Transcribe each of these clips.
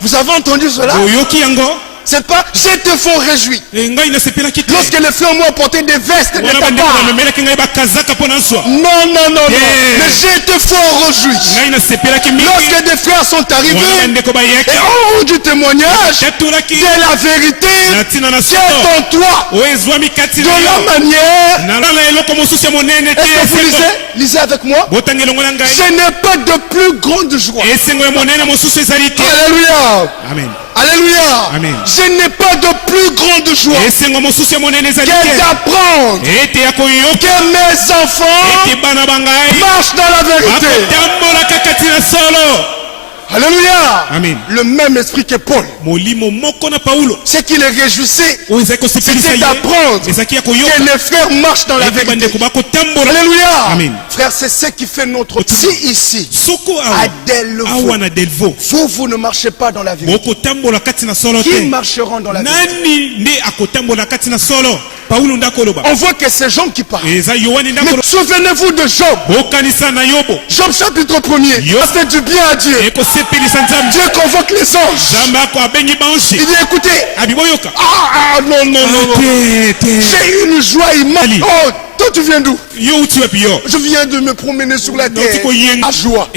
Vous avez entendu cela? C'est pas je te fais réjouir. Lorsque les frères m'ont apporté des vestes de ta part. Non. Mais je te fais réjouir. Lorsque des frères sont arrivés et ont rendu témoignage de la vérité qui est en toi. De la manière. Est-ce que vous lisez avec moi? Je n'ai pas de plus grande joie. Alléluia. Amen. Alléluia. Amen. Je n'ai pas de plus grande joie que d'apprendre que mes enfants marchent dans la vérité. Alléluia. Amen. Le même esprit que Paul. Ce qui les réjouissait, c'était d'apprendre que les frères marchent dans la vérité. Alléluia. Amen. Frère, c'est ce qui fait notre... Si ici, à Delvaux, vous ne marchez pas dans la vérité, qui marcheront dans la vérité? On voit que c'est Jean qui parle. Mais souvenez-vous de Job. Job chapitre 1er. Ça fait du bien à Dieu. Dieu convoque les anges. Il dit écoutez. Non. J'ai une joie immense. Oh, toi tu viens d'où? Je viens de me promener sur la terre. À joie.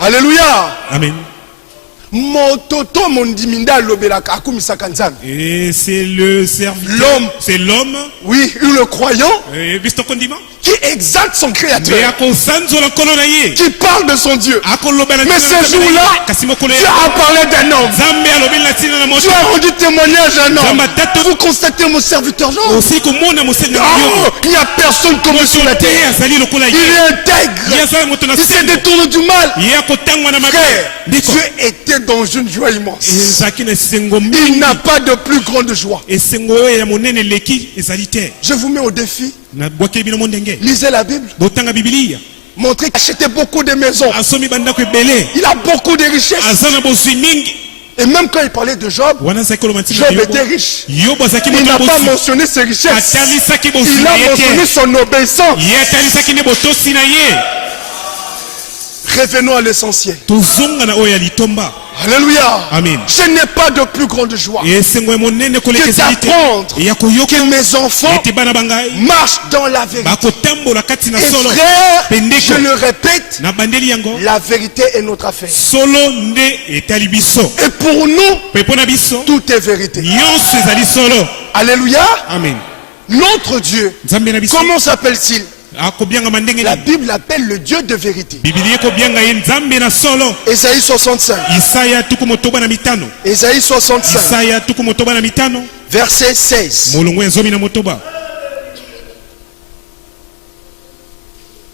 Alléluia. Amen. Et c'est le serviteur. L'homme. C'est l'homme. Oui, le croyant. Qui exalte son créateur. Qui parle de son Dieu. Mais ce jour-là, Dieu a parlé d'un homme. Dieu a rendu témoignage d'un homme. Vous constatez mon serviteur Jean. Il n'y a personne comme sur la terre. Il est intègre. Il se détourne du mal. Frère, Dieu était dans une joie immense. Il n'a pas de plus grande joie. Je vous mets au défi. Lisez la Bible. Montrez qu'il achetait beaucoup de maisons. Il a beaucoup de richesses. Et même quand il parlait de Job, Job était riche. Il n'a pas mentionné ses richesses. Il a mentionné son obéissance. Revenons à l'essentiel. Alléluia. Amen. Je n'ai pas de plus grande joie que d'apprendre que mes enfants marchent dans la vérité. Et frère, je le répète, la vérité est notre affaire. Et pour nous, tout est vérité. Alléluia. Amen. Notre Dieu, comment s'appelle-t-il? La Bible appelle le Dieu de vérité. Ésaïe 65. Ésaïe 65. Verset 16.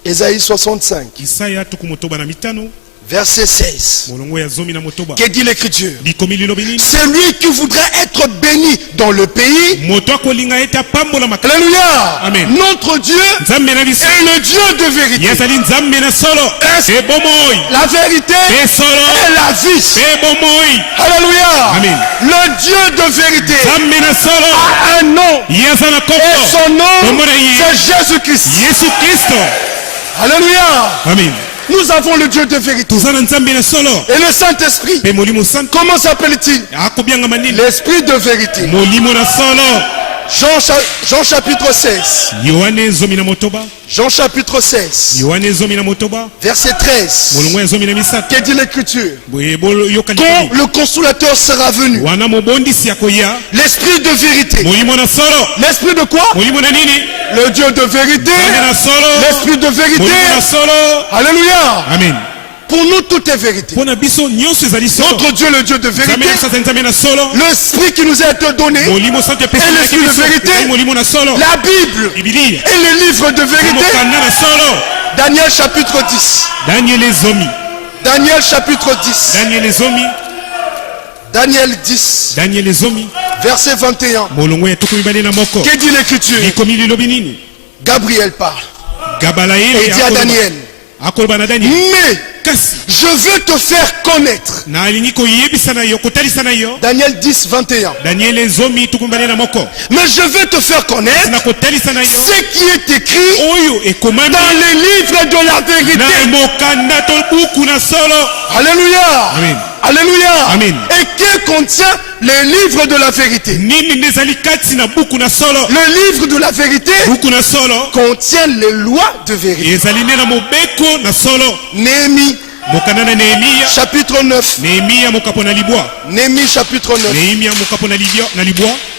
Ésaïe 65. Verset 16. Que dit l'écriture? C'est lui qui voudrait être béni dans le pays. Alléluia. Amen. Notre Dieu est le Dieu de vérité. La vérité est la vie. Alléluia. Amen. Le Dieu de vérité a un nom. Et son nom, c'est Jésus-Christ. Alléluia. Amen. Nous avons le Dieu de vérité. Et le Saint-Esprit, comment s'appelle-t-il? L'Esprit de vérité. Jean chapitre 16. Jean chapitre 16. Verset 13. Que dit l'écriture? Quand le consolateur sera venu, l'Esprit de vérité. L'Esprit de quoi? Le Dieu de vérité. L'Esprit de vérité. Alléluia. Amen. Pour nous, tout est vérité. Notre Dieu, le Dieu de vérité, l'Esprit qui nous a été donné, et l'Esprit de vérité, la Bible, et les livres de vérité. Daniel chapitre 10. Daniel chapitre 10. Daniel 10. Verset 21. Que dit l'écriture? Gabriel parle. Et il dit à Daniel, Mais je veux te faire connaître. Daniel 10, 21. Mais je veux te faire connaître ce qui est écrit dans les livres de la vérité. Alléluia. Amen. Alléluia. Amen. Et que contient les livres de la vérité? Le livre de la vérité contient les lois de vérité. Néhémie chapitre 9. Néhémie chapitre 9.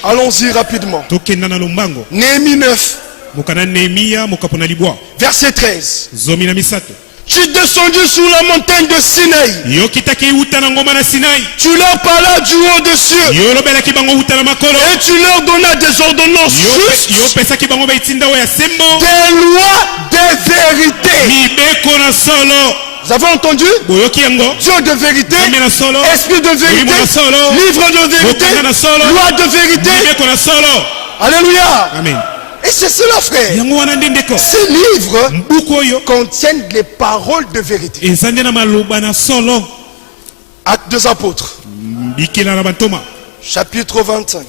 Allons-y rapidement. Néhémie 9. Verset 13. Tu es descendu sur la montagne de Sinaï. Tu leur parlas du haut des cieux. Et tu leur donnas des ordonnances justes, des lois de vérité. Vous avez entendu? Dieu de vérité, esprit de vérité, livre de vérité, loi de vérité. Alléluia. Amen. Et c'est cela, frère. Ces livres contiennent les paroles de vérité. Actes des apôtres. Chapitre 25.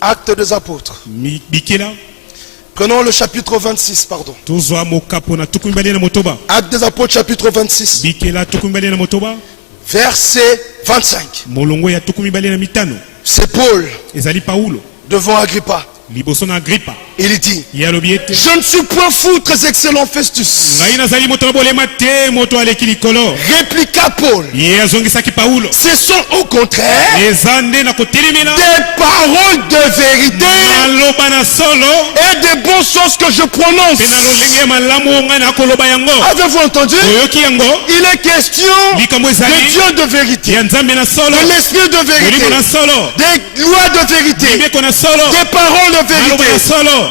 Actes des apôtres. Prenons le chapitre 26, pardon. Actes des apôtres, chapitre 26. Verset 25. C'est Paul devant Agrippa. Il dit: je ne suis point fou, très excellent Festus. Répliqua Paul: ce sont au contraire des paroles de vérité et des bonnes choses que je prononce. Avez-vous entendu? Il est question de Dieu de vérité, de l'esprit de vérité, des lois de vérité, des paroles de vérité.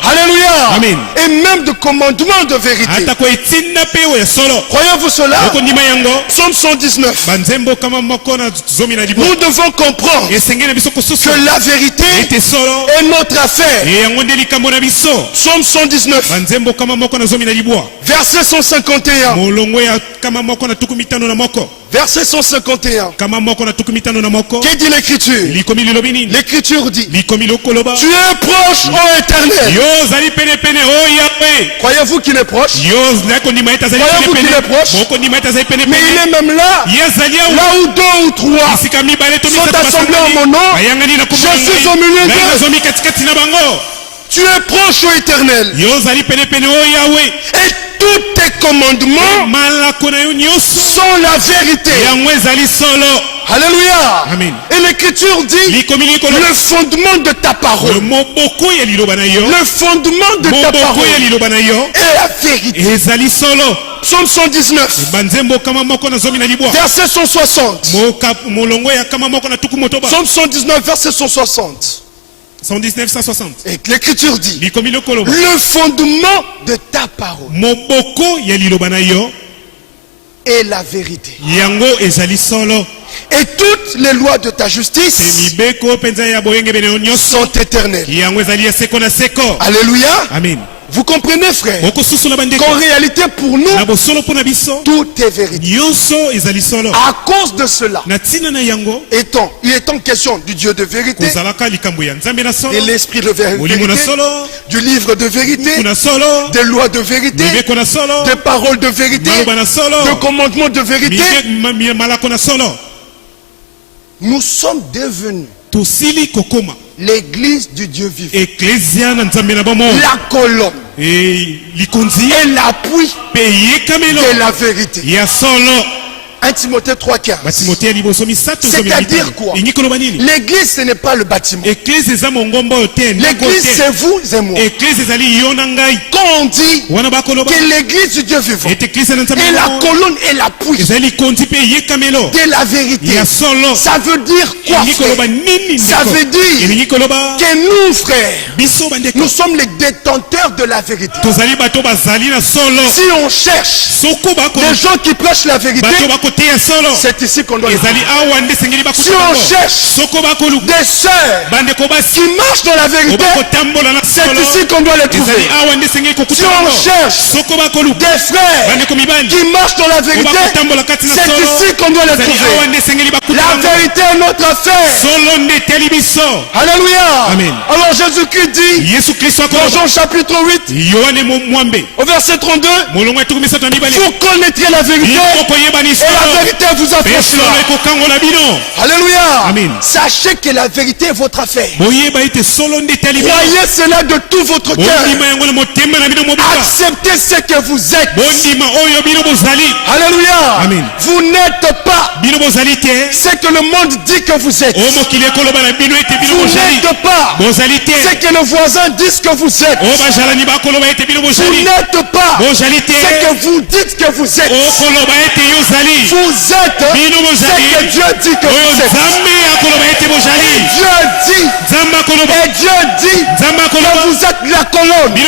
Alléluia. Amen. Et même de commandements de vérité. Croyez-vous cela? Psaume 119. Nous devons comprendre que la vérité est notre affaire. Psaume 119. Verset 151. Verset 151. Qu'est dit l'écriture? L'écriture dit: tu es proche, ô Éternel. Croyez-vous qu'il est proche? Croyez-vous qu'il est proche? Mais il est même là, là où deux ou trois sont assemblés en mon nom, je suis au milieu d'eux. Tu es proche, ô Éternel. Et tous tes commandements sont la vérité. Alléluia. Amen. Et l'écriture dit: le fondement de ta parole, le fondement de ta parole est la vérité. Psaume 119. Verset 160. Psaume 119, verset 160. 119, 160. Et l'écriture dit: le fondement de ta parole est la vérité. Et toutes les lois de ta justice sont éternelles. Alléluia. Amen. Vous comprenez, frère, qu'en réalité pour nous, tout est vérité. À cause de cela, il est en question du Dieu de vérité, de l'esprit de vérité, du livre de vérité, des lois de vérité, des paroles de vérité, des commandements de vérité. Nous sommes devenus l'église du Dieu vivant, la colonne et l'appui de la vérité. 1 Timothée 3,15. C'est-à-dire quoi? L'église, ce n'est pas le bâtiment. L'église, c'est vous et moi. Quand on dit que l'église du Dieu vivant est la colonne et l'appui de la vérité, ça veut dire quoi, frère? Ça veut dire que nous, frères, nous sommes les détenteurs de la vérité. Si on cherche les gens qui prêchent la vérité, c'est ici qu'on doit le trouver. Si on cherche des sœurs qui marchent dans la vérité, c'est ici qu'on doit les trouver. Si on cherche des frères qui marchent dans la vérité, c'est ici qu'on doit les trouver. La vérité est notre affaire. Alléluia. Amen. Alors Jésus-Christ dit dans Jean chapitre 8 au verset 32, vous connaîtrez la vérité et la vérité vous affranchira. Alléluia. Amen. Sachez que la vérité est votre affaire. Croyez cela de tout votre cœur. Acceptez ce que vous êtes. Alléluia. Amen. Vous n'êtes pas ce que le monde dit que vous êtes. Vous n'êtes pas ce que les voisins disent que vous êtes. Vous n'êtes pas ce que vous dites que vous êtes. Vous êtes ce que Dieu dit que vous êtes. Et Dieu dit que vous êtes la colonne et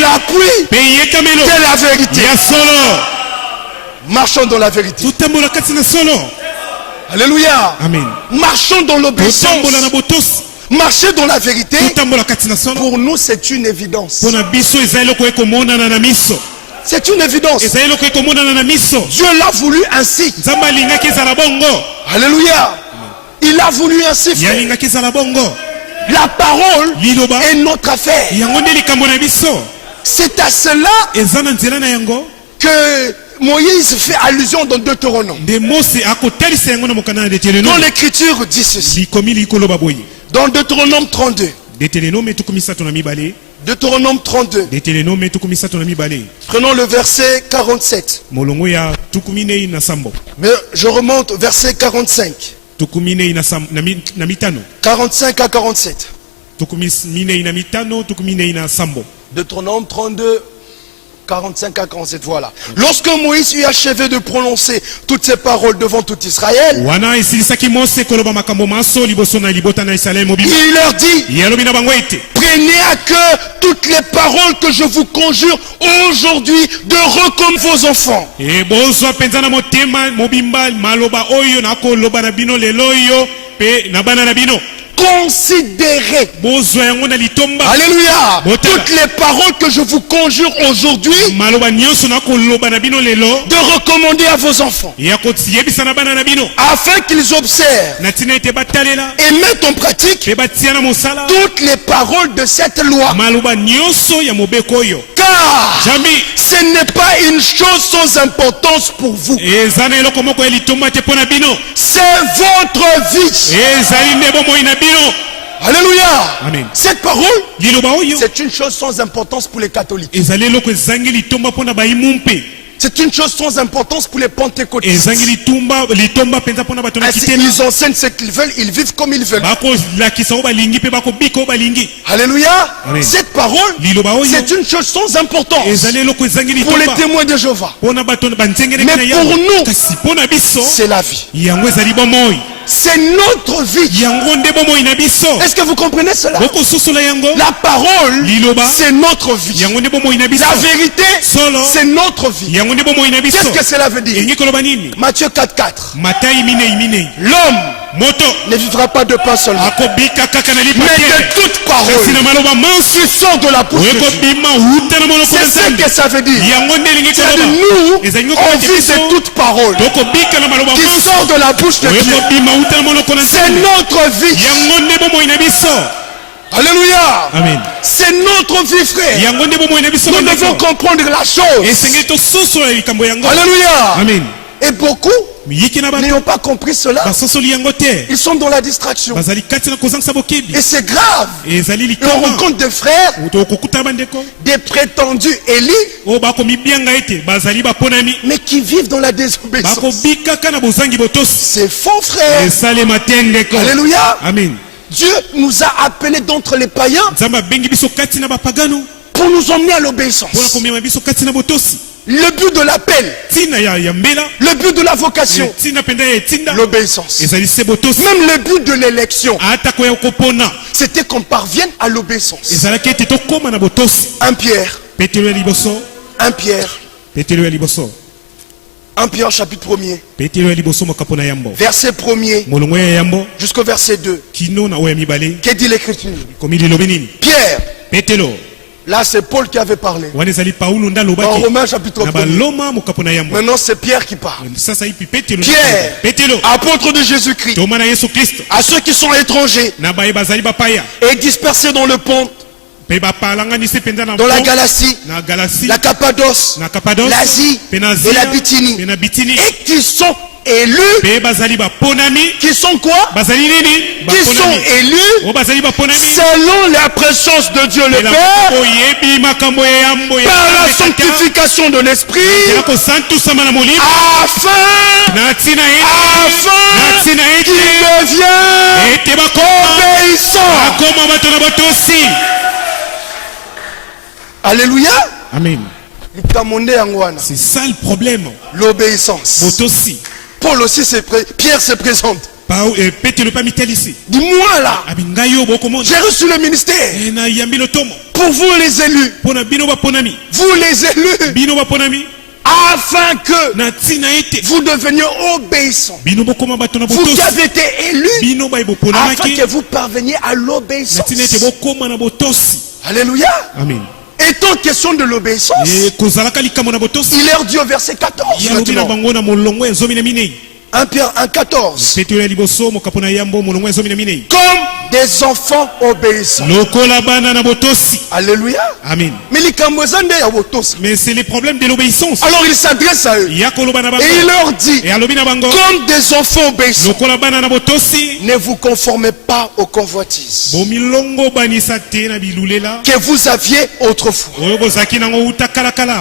l'appui de la vérité. Marchons dans la vérité. Alléluia. Amen. Marchons dans l'obéissance. Marcher dans la vérité, pour nous c'est une évidence. C'est une évidence. Dieu l'a voulu ainsi. Alléluia. Il a voulu ainsi. La parole est notre affaire. C'est à cela que Moïse fait allusion dans Deutéronome. Dans l'écriture dit ceci. Dans Deutéronome 32. Deutéronome 32. Prenons le verset 47. Mais je remonte au verset 45. 45 à 47. Deutéronome 32. 45 à 47, voilà. Lorsque Moïse eut achevé de prononcer toutes ces paroles devant tout Israël, il leur dit, prenez à cœur toutes les paroles que je vous conjure aujourd'hui de recommander vos enfants. Considérez. Alléluia. Toutes les paroles que je vous conjure aujourd'hui de recommander à vos enfants, afin qu'ils observent et mettent en pratique toutes les paroles de cette loi. Car ce n'est pas une chose sans importance pour vous. C'est votre vie. Alléluia. Amen. Cette parole, c'est une chose sans importance pour les catholiques. C'est une chose sans importance pour les pentecôtistes. Ils enseignent ce qu'ils veulent, ils vivent comme ils veulent. Alléluia. Amen. Cette parole, c'est une chose sans importance pour les témoins de Jéhovah. Mais pour nous, c'est la vie. C'est notre vie. Est-ce que vous comprenez cela? La parole, c'est notre vie. La vérité, c'est notre vie. Qu'est-ce que cela veut dire? Matthieu 4:4. L'homme ne vivra pas de pain seulement, mais de toute parole qui sort de la bouche de Dieu. C'est ce que ça veut dire. C'est-à-dire nous, on vit de toute parole qui sort de la bouche de Dieu. C'est notre vie. Alléluia. Amen. C'est notre vie, frère. Nous devons comprendre la chose. Alléluia. Amen. Et beaucoup n'ayant pas compris cela, ils sont dans la distraction. Et c'est grave. Et on rencontre des frères, des prétendus élus, mais qui vivent dans la désobéissance. C'est faux, frère. Alléluia. Amen. Dieu nous a appelés d'entre les païens pour nous emmener à l'obéissance. Le but de l'appel, le but de la vocation, l'obéissance. Même le but de l'élection, c'était qu'on parvienne à l'obéissance. 1 Pierre. 1 Pierre. 1 Pierre chapitre 1er. Verset 1er jusqu'au verset 2. Que dit l'Écriture? Pierre. Là, c'est Paul qui avait parlé. Dans Romains chapitre 1. Maintenant, c'est Pierre qui parle. Pierre, apôtre de Jésus-Christ, à ceux qui sont étrangers et dispersés dans le Ponte, dans la Galatie, la Cappadoce, l'Asie et la Bithynie, et qui sont élus, qui sont quoi? Qui sont élus selon la présence de Dieu le Père, par la sanctification de l'Esprit, afin qu'ils deviennent obéissants. Alléluia. Amen. C'est ça le problème. L'obéissance. Paul aussi, Pierre se présente. Dis-moi là, j'ai reçu le ministère. Pour vous les élus. Vous les élus. Afin que vous deveniez obéissants. Vous qui avez été élus, afin que vous parveniez à l'obéissance. Alléluia. Amen. Étant question de l'obéissance, il leur dit au verset 14 maintenant. 1 Pierre 1,14. Comme des enfants obéissants. Alléluia. Amen. Mais c'est les problèmes de l'obéissance. Alors il s'adresse à eux. Et il leur dit, comme des enfants obéissants, ne vous conformez pas aux convoitises que vous aviez autrefois,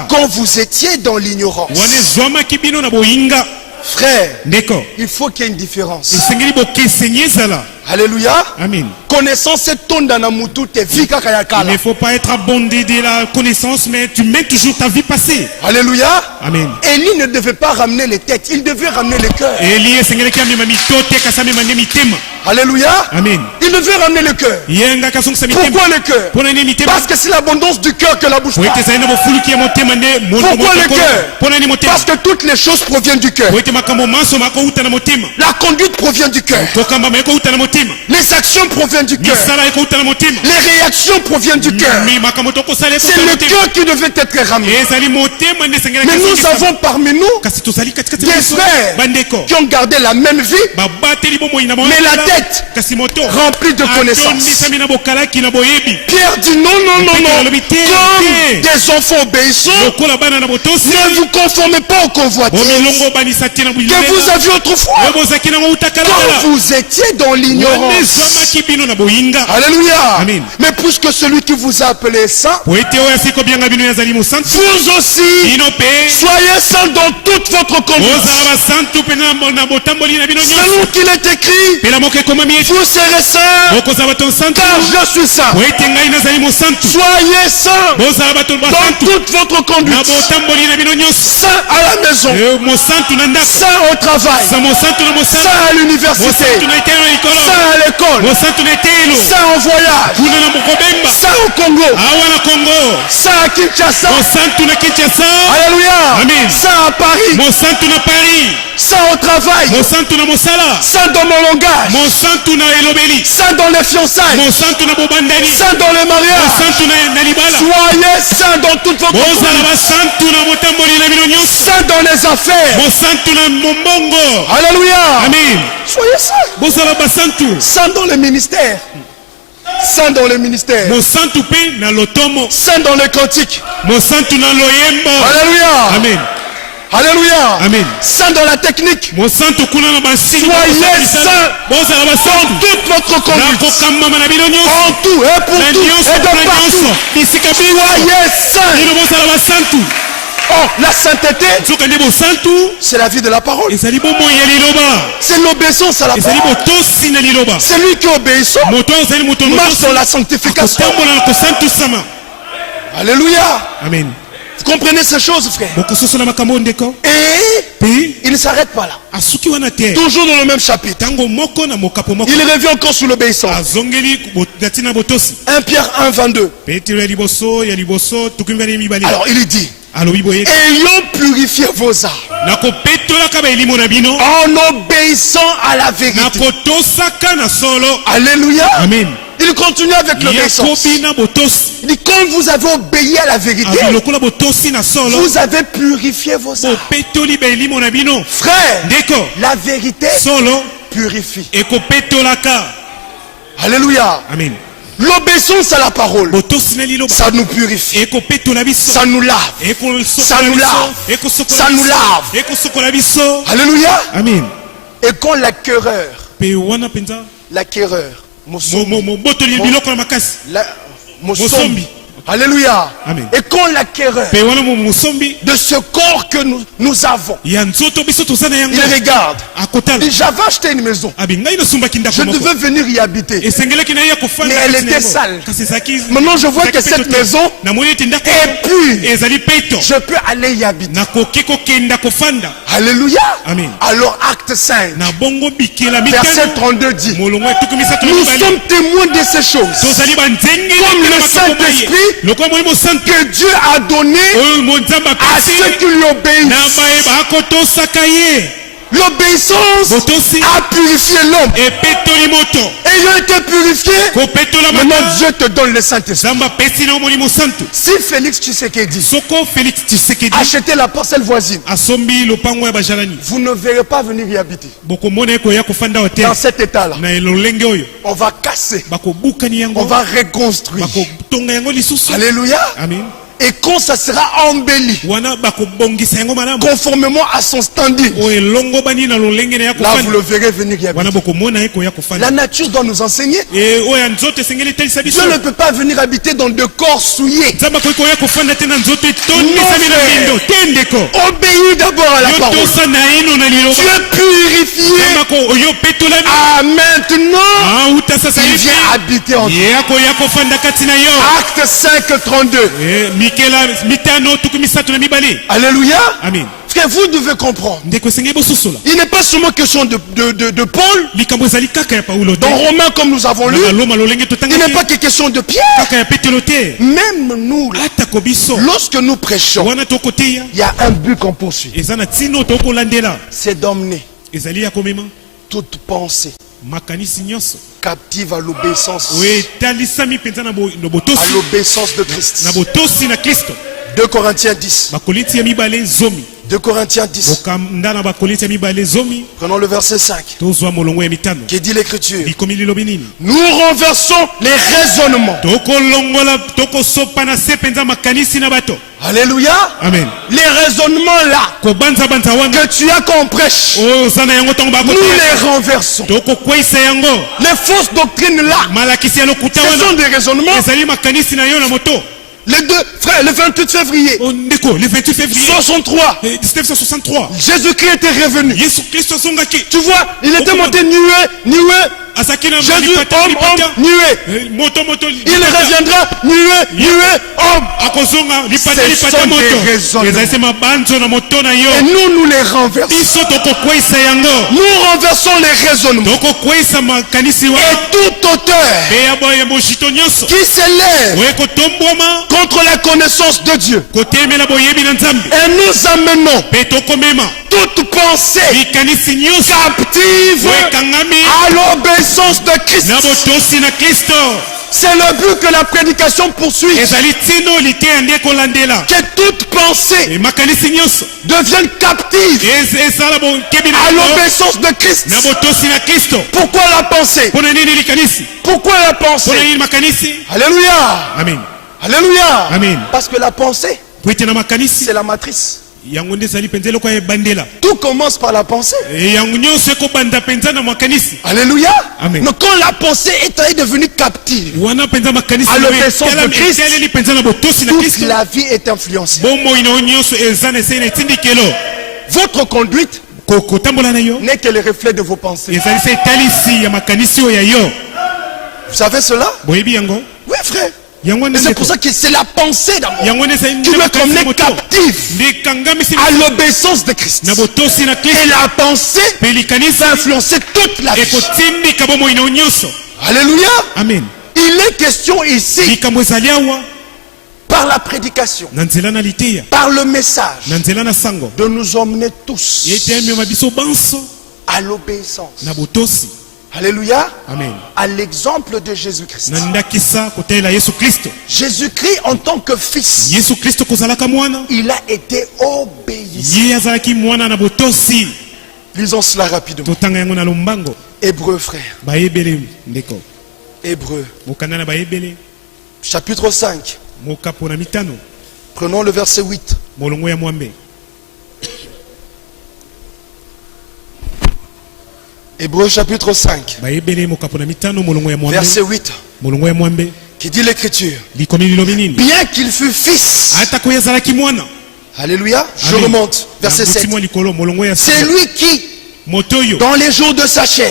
quand vous étiez dans l'ignorance. Frère, il faut qu'il y ait une différence. Alléluia. Amen. Connaissance c'est ton danamutu te vika kayakala. Il ne faut pas être abondé de la connaissance, mais tu mets toujours ta vie passée. Alléluia. Amen. Élie ne devait pas ramener les têtes, il devait ramener les cœurs. Alléluia. Amen. Il devait ramener le cœur. Pourquoi le cœur? Parce que c'est l'abondance du cœur que la bouche parle. Pourquoi le cœur? Parce que toutes les choses proviennent du cœur. La conduite provient du cœur. Les actions proviennent du cœur. Les réactions proviennent du cœur. C'est le cœur qui devait être ramené. Mais nous avons parmi nous des frères qui ont gardé la même vie, mais la tête remplie de connaissances. Pierre dit non, non, non, non. Comme des enfants obéissants, ne vous conformez pas aux convoitises que vous aviez autrefois, quand vous étiez dans l'ignorance. Alléluia. Amen. Mais puisque celui qui vous a appelé saint, vous aussi soyez saints dans toute votre conduite. Selon qu'il est écrit, vous serez saints car je suis saint. Soyez saints dans toute votre conduite. Saint à la maison, saint au travail, saint à l'université, saint à l'école, saint en voyage, saint au Congo, saint à Kinshasa, alléluia, saint à Paris, saint au travail, saint dans mon langage, saint dans les fiançailles, saint dans le mariage. Soyez saint dans toute votre conduite, saint dans les affaires. Alléluia. Soyez saint. Saint dans le ministère. Saint dans le ministère. Saint dans le cantique. Alléluia. Amen. Alléluia. Amen. Saint dans la technique. Soyez saint dans toute votre conduite. En tout et pour tout et de partout. Soyez saint. Oh, la sainteté, c'est la vie de la parole. C'est l'obéissance à la parole. Celui qui obéit marche dans la sanctification. Alléluia. Amen. Vous comprenez ces choses, frère? Et il ne s'arrête pas là. Toujours dans le même chapitre. Il revient encore sur l'obéissance. 1 Pierre 1, 22. Alors il dit, ayant purifié vos âmes, en obéissant à la vérité. Alléluia. Amen. Il continue avec l'obéissance. Il dit, quand vous avez obéi à la vérité, vous avez purifié vos âmes. Frère, la vérité purifie. Alléluia. Amen. L'obéissance à la parole, ça nous purifie, ça nous lave, ça nous lave, ça nous lave. Alléluia. Amen. Et quand l'acquéreur, Mosombi. Alléluia. Amen. Et quand l'acquéreur de ce corps que nous avons, il regarde, j'avais acheté une maison, je devais venir y habiter, mais elle était sale. Maintenant je vois que cette maison est pure, je peux aller y habiter. Alléluia. Amen. Alors acte 5 verset 32 dit, nous sommes témoins de ces choses, comme le Saint-Esprit que Dieu a donné à ceux qui lui obéissent. L'obéissance a purifié l'homme. Ayant été purifié, maintenant Dieu te donne le Saint-Esprit. Si Félix Tshisekedi achetez la parcelle voisine, vous ne verrez pas venir y habiter. Dans cet état-là, on va casser, on va reconstruire. Alléluia. Amen. Et quand ça sera embelli conformément à son standing, là vous le verrez venir y habiter. La nature doit nous enseigner. Dieu ne peut pas venir habiter dans des corps souillés. Non, obéis d'abord à la parole. Tu es purifié. Maintenant il vient habiter en toi. Acte 5, 32. Alléluia. Amen. Frère, vous devez comprendre. Il n'est pas seulement question de Paul. Dans Romains, comme nous avons lu, il n'est pas que question de Pierre. Même nous, là, lorsque nous prêchons, il y a un but qu'on poursuit. C'est d'emmener toute pensée captive à l'obéissance. À l'obéissance de Christ. 2 Corinthiens 10. 2 Corinthiens 10. Prenons le verset 5. Qui dit l'écriture? Nous renversons les raisonnements. Alléluia. Amen. Les raisonnements là que tu as qu'on prêche, nous les renversons. Les fausses doctrines là, ce sont des raisonnements. Les deux frères, le 28 février 63, Jésus-Christ était revenu. Tu vois, il était monté nué. Jésus, homme, nué. Il reviendra nué, homme. Ce sont des raisonnements. Et nous les renversons. Nous renversons les raisonnements. Et tout auteur qui s'élève contre la connaissance de Dieu, et nous amenons toute pensée captive à l'obéissance de Christ. C'est le but que la prédication poursuit. Que toute pensée devienne captive à l'obéissance de Christ. Pourquoi la pensée? Pourquoi la pensée? Alléluia. Amen. Alléluia. Amen. Parce que la pensée, c'est la matrice. Tout commence par la pensée. Alléluia. Amen. Mais quand la pensée est devenue captive à l'obéissance de Christ, toute la vie est influencée. Votre conduite n'est que le reflet de vos pensées. Vous savez cela? Oui, frère. C'est pour ça que c'est la pensée qui me conduit captif à l'obéissance de Christ. Et la pensée va influencer toute la vie. Alléluia. Alléluia. Amen. Il est question ici par la prédication, par le message, de nous emmener tous à l'obéissance. Alléluia. Amen. À l'exemple de Jésus-Christ. Jésus-Christ en tant que fils, il a été obéissant. Lisons cela rapidement. Hébreux, frère. Hébreux. Chapitre 5. Prenons le verset 8. Hébreux chapitre 5. Verset 8. Qui dit l'écriture. Bien qu'il fût fils. Alléluia. Je remonte. Verset 7. C'est lui qui, dans les jours de sa chair,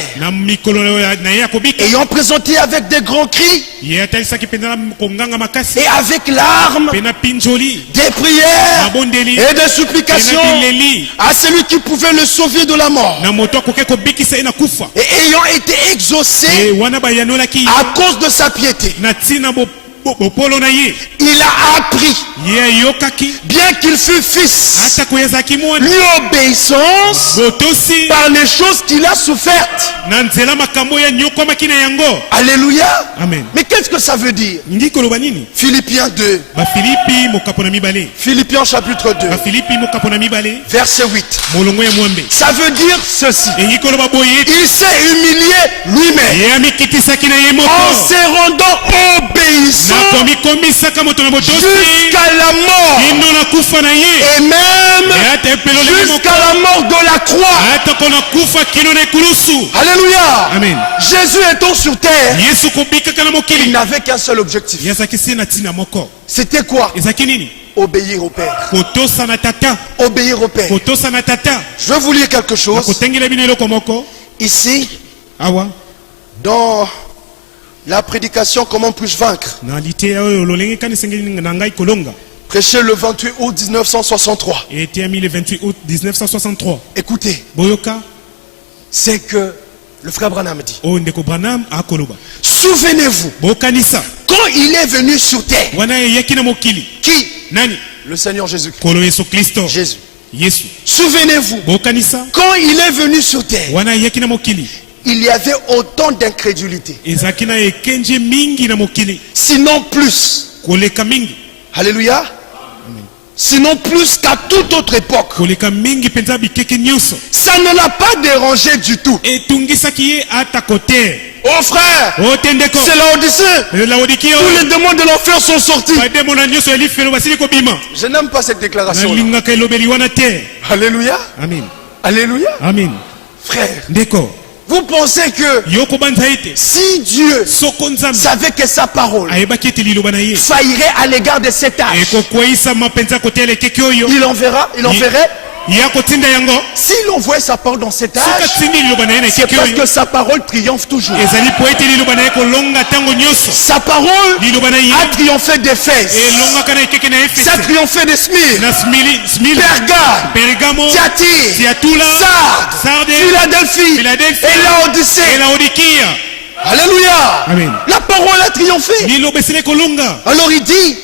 ayant présenté avec des grands cris et avec larmes, des prières et des supplications à celui qui pouvait le sauver de la mort, et ayant été exaucé à cause de sa piété, il a appris, bien qu'il fût fils, l'obéissance par les choses qu'il a souffertes. Alléluia. Amen. Mais qu'est-ce que ça veut dire? Philippiens 2. Philippiens chapitre 2. Verset 8. Ça veut dire ceci. Il s'est humilié lui-même en se rendant obéissant jusqu'à la mort, et même jusqu'à la mort de la croix. Alléluia. Amen. Jésus étant sur terre, il n'avait qu'un seul objectif. C'était quoi? Obéir au Père. Obéir au Père. Je vais vous lire quelque chose ici dans la prédication Comment puis-je vaincre, prêché le 28 août 1963. Écoutez, c'est que le frère Branham dit, souvenez-vous, quand il est venu sur terre, qui? Le Seigneur Jésus-Christ. Jésus. Souvenez-vous, quand il est venu sur terre, il y avait autant d'incrédulité, sinon plus. Alléluia. Sinon plus qu'à toute autre époque. Ça ne l'a pas dérangé du tout. Oh frère, c'est l'Odyssée. Tous les démons de l'enfer sont sortis. Je n'aime pas cette déclaration. Alléluia. Amen. Alléluia. Amen. Frère, vous pensez que si Dieu savait que sa parole faillirait à l'égard de cet âge, il enverrait. S'il envoie sa parole dans cet âge, c'est parce que sa parole triomphe toujours. Sa parole a triomphé des fesses. Ça a triomphé des Smyrne, Pergame, Thyatire, Sardes, Philadelphie et Laodicée. Alléluia. Amen. La parole a triomphé. Alors il dit,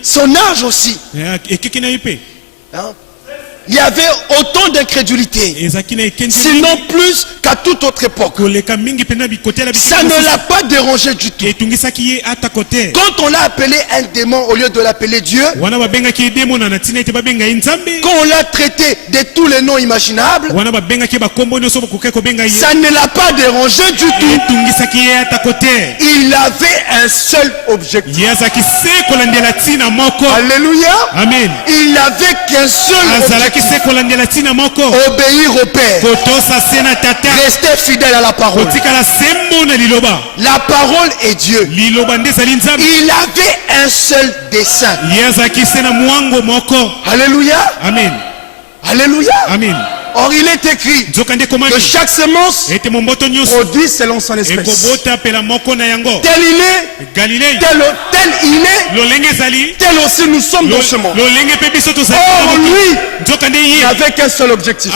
son âge aussi, hein? Il y avait autant d'incrédulité, sinon plus qu'à toute autre époque. Ça ne l'a pas dérangé du tout. Quand on l'a appelé un démon au lieu de l'appeler Dieu, quand on l'a traité de tous les noms imaginables, ça ne l'a pas dérangé du tout. Il avait un seul objectif. Alléluia. Amen. Il n'avait qu'un seul objectif. Obéir au Père. Rester fidèle à la parole. La parole est Dieu. Il avait un seul dessein. Alléluia. Amen. Alléluia. Amen. Or il est écrit que chaque semence produit selon son espèce. Tel il est, tel il est, tel aussi nous sommes dans ce monde. Or lui, Il n'avait qu'un seul objectif.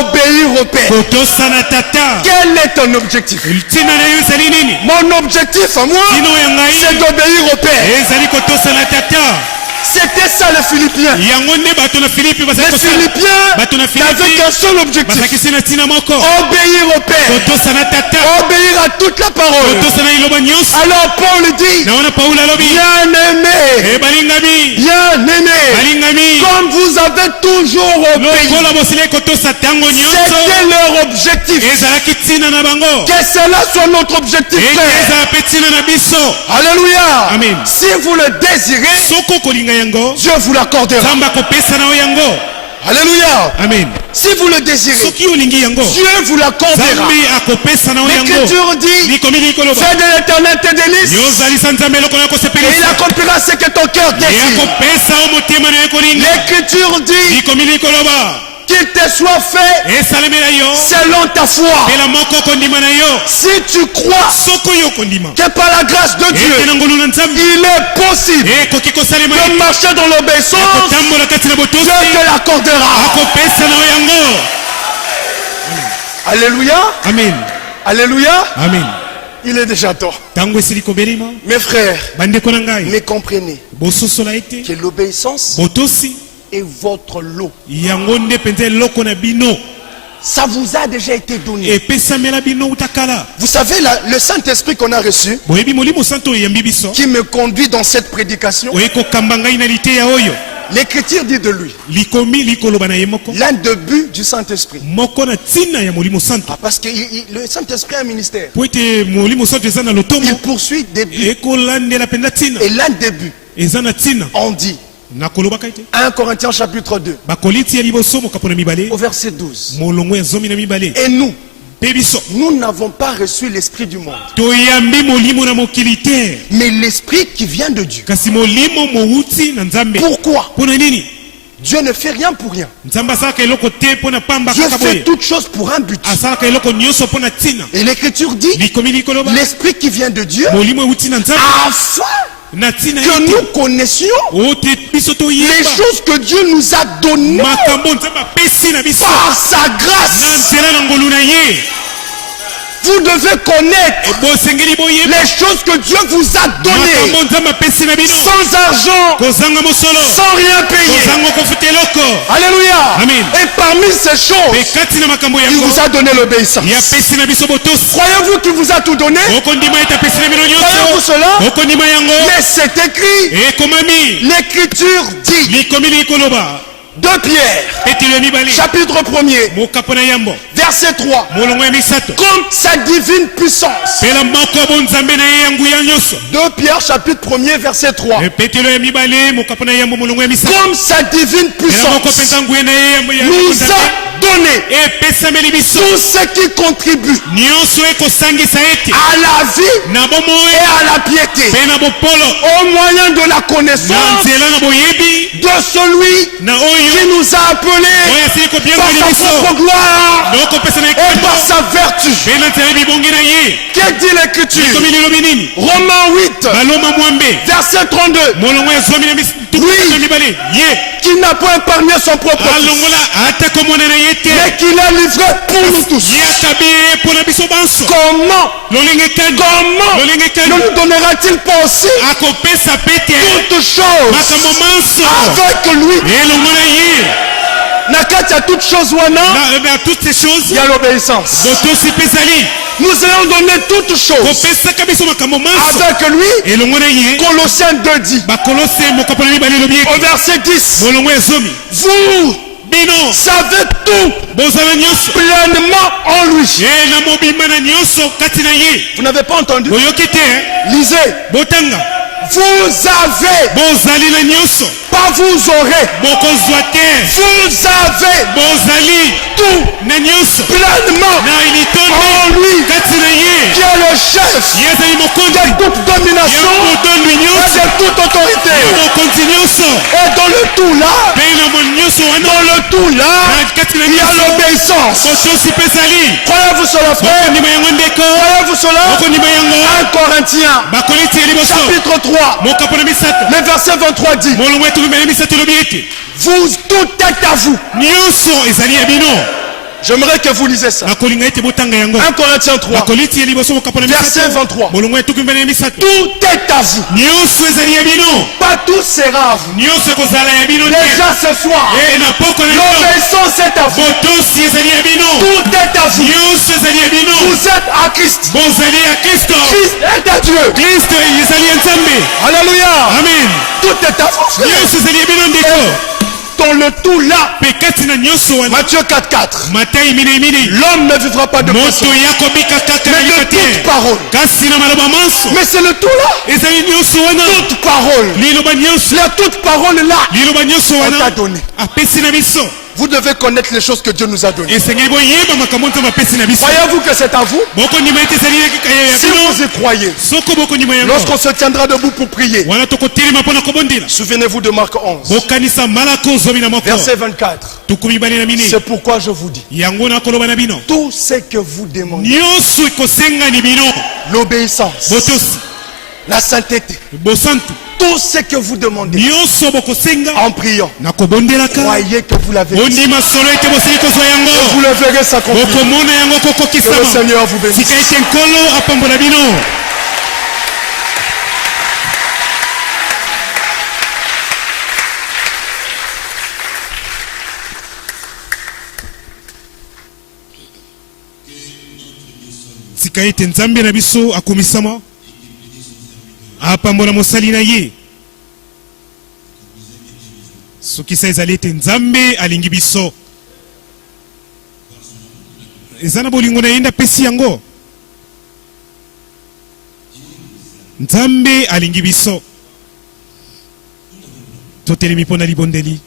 Obéir au Père. Quel est ton objectif? Mon objectif à moi, c'est d'obéir au Père. C'était ça les Philippiens. Les Philippiens n'avaient qu'un seul objectif. Obéir au Père. Obéir à toute la parole. Alors Paul dit, bien aimé, comme vous avez toujours obéi. C'était leur objectif. Que cela soit notre objectif. Alléluia. Amen. Si vous le désirez, Dieu vous l'accordera. Alléluia. Amen. Si vous le désirez, Dieu vous l'accordera. L'Écriture dit, fais de l'Éternel tes délices, et il accomplira ce que ton cœur désire. L'Écriture dit, qu'il te soit fait selon ta foi. Si tu crois que par la grâce de Dieu, il est possible de marcher dans l'obéissance, Dieu te l'accordera. Alléluia. Amen. Alléluia. Amen. Il est déjà temps. Mes frères, mais comprenez que l'obéissance est votre lot. Ça vous a déjà été donné. Vous savez, le Saint-Esprit qu'on a reçu, qui me conduit dans cette prédication, l'Écriture dit de lui, l'un des buts du Saint-Esprit. Parce que le Saint-Esprit a un ministère. Il poursuit des buts. Et l'un des buts, on dit, 1 Corinthiens chapitre 2 au verset 12. Et nous n'avons pas reçu l'esprit du monde, mais l'esprit qui vient de Dieu. Pourquoi? Dieu ne fait rien pour rien. Dieu fait toutes choses pour un but. Et l'Écriture dit, l'esprit qui vient de Dieu, afin que nous connaissions les choses que Dieu nous a données par sa grâce. Vous devez connaître les choses que Dieu vous a données sans argent, sans rien payer. Alléluia. Amen. Et parmi ces choses, il vous a donné l'obéissance. Croyez-vous qu'il vous a tout donné? Croyez-vous cela? Mais c'est écrit. L'Écriture dit, 2 Pierre, chapitre 1er, verset 3, comme sa divine puissance. 2 Pierre, chapitre 1er, verset 3, comme sa divine puissance nous a donné tout ce qui contribue à la vie et à la piété, au moyen de la connaissance de celui qui nous a appelés par sa propre gloire et par sa vertu. Que dit l'Écriture? Romains 8, verset 32. Lui qui n'a pas épargné son propre fils, mais qui l'a livré pour nous tous. Comment ne nous donnera-t-il pas aussi toutes choses avec lui? Nakati a toutes choses il y a l'obéissance. Nous allons donner toutes choses avec lui. Colossiens 2 dit au verset 10, vous savez tout pleinement en lui. Vous n'avez pas entendu? Lisez. Vous avez, pas vous aurez. Vous avez tout pleinement en lui, qui est le chef de toute domination et de toute autorité. Et dans le tout là, il y a l'obéissance. Croyez-vous cela, frère? Croyez-vous cela? 1 Corinthiens chapitre 3, le verset 23 dit, Vous, tout est à vous. J'aimerais que vous lisez ça. 1 Corinthiens 3, verset 23. Tout est à vous. Pas tout sera à vous. Déjà ce soir, l'obéissance est à vous. Tout est à vous. Vous êtes à Christ. Christ est à Dieu. Alléluia. Amen. Tout est à vous. Dans le tout là, Matthieu 4:4. L'homme ne vivra pas de poisson, mais de toute parole. Mais c'est le tout là. Toute parole. La toute parole là, on t'a donné. Vous devez connaître les choses que Dieu nous a données. Croyez-vous que c'est à vous? Si vous y croyez, lorsqu'on se tiendra debout pour prier, souvenez-vous de Marc 11, verset 24. C'est pourquoi je vous dis, tout ce que vous demandez, l'obéissance, la sainteté, tout ce que vous demandez en priant, croyez que vous l'avez reçu. Vous le verrez s'accomplir. Que le Seigneur vous bénisse. Sika ete nzambe na biso akumisama apambola mosali na ye soki sa ezali ete nzambe alingi biso eza na bolingo na ye nde apesi yango. Nzambe alingi biso totelemi mpo na libondeli.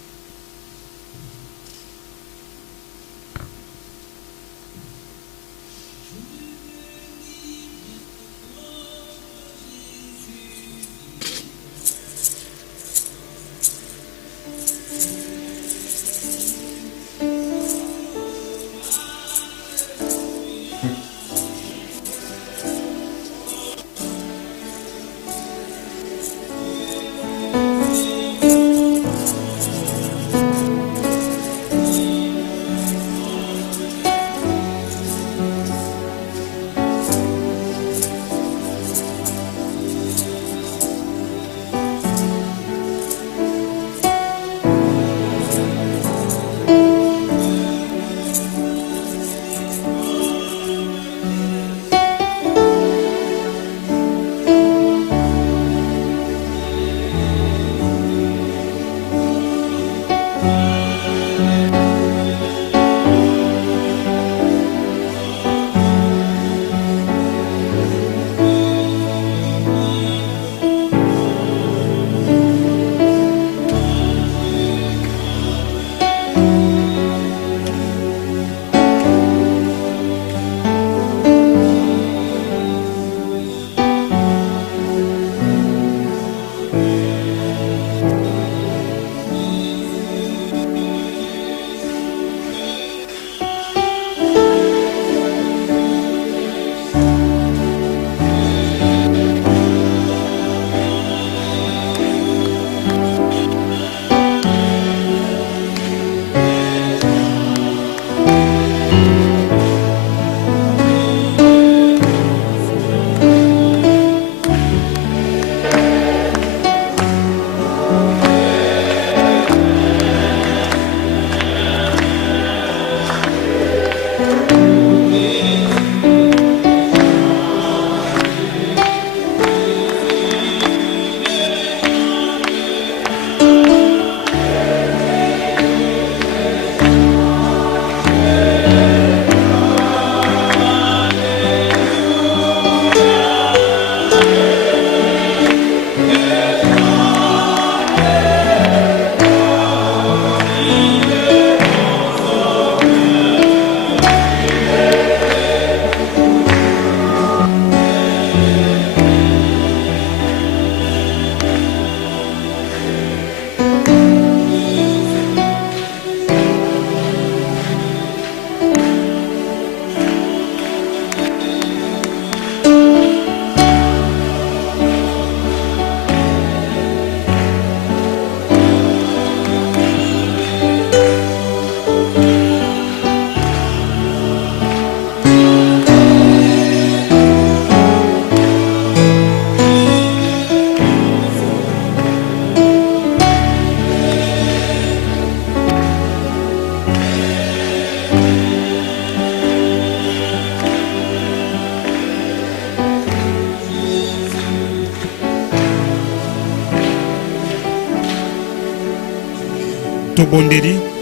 bondeli